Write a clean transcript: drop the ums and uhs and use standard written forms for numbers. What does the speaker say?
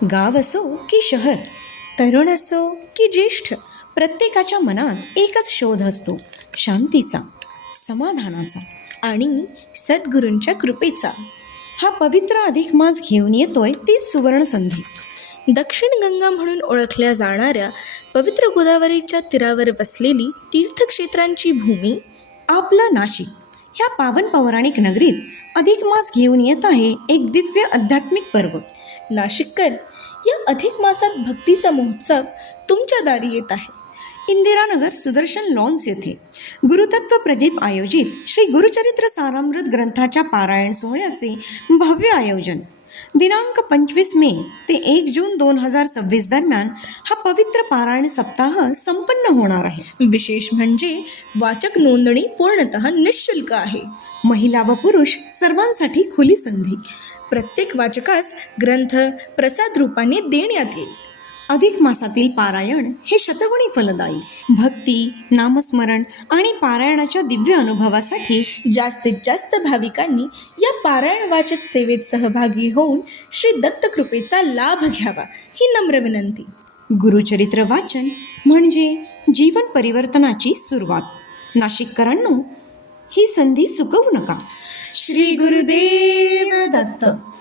गाव असो की शहर, तरुण असो की ज्येष्ठ, प्रत्येकाच्या मनात एकच शोध असतो, शांतीचा, समाधानाचा. आणि सद्गुरूंच्या कृपेचा. हा पवित्र अधिक मास घेऊन येतोय तीच सुवर्ण संधी. दक्षिण गंगा म्हणून ओळखल्या जाणाऱ्या पवित्र गोदावरीच्या तीरावर वसलेली तीर्थक्षेत्रांची भूमी आपलं नाशिक ह्या पावन पौराणिक नगरीत अधिक मास घेऊन येत आहे एक दिव्य आध्यात्मिक पर्व. नाशिककर, या अधिक मासात भक्तीचा महोत्सव तुमच्या दारी येत आहे. इंदिरानगर सुदर्शन लॉन्स येथे गुरुतत्व प्रदीप आयोजित श्री गुरुचरित्र सारामृत ग्रंथाच्या पारायण सोहळ्याचे भव्य आयोजन. दिनांक 25 मे ते 1 जून 2026 दरम्यान हा पवित्र पारायण सप्ताह संपन्न होणार आहे. विशेष म्हणजे वाचक नोंदणी पूर्णतः निःशुल्क आहे. महिला व पुरुष सर्वांसाठी खुली संधी. प्रत्येक वाचकास ग्रंथ प्रसाद रूपाने देण्यात येईल. अधिक मासातील पारायण हे शतगुणी फलदायी. भक्ती, नामस्मरण आणि पारायणाच्या दिव्य अनुभवासाठी जास्तीत जास्त भाविकांनी या पारायण वाचक सेवेत सहभागी होऊन श्री दत्तकृपेचा लाभ घ्यावा ही नम्र विनंती. गुरुचरित्र वाचन म्हणजे जीवन परिवर्तनाची सुरुवात. नाशिककरांनो, ही संधी चुकवू नका. श्री गुरुदेव दत्त.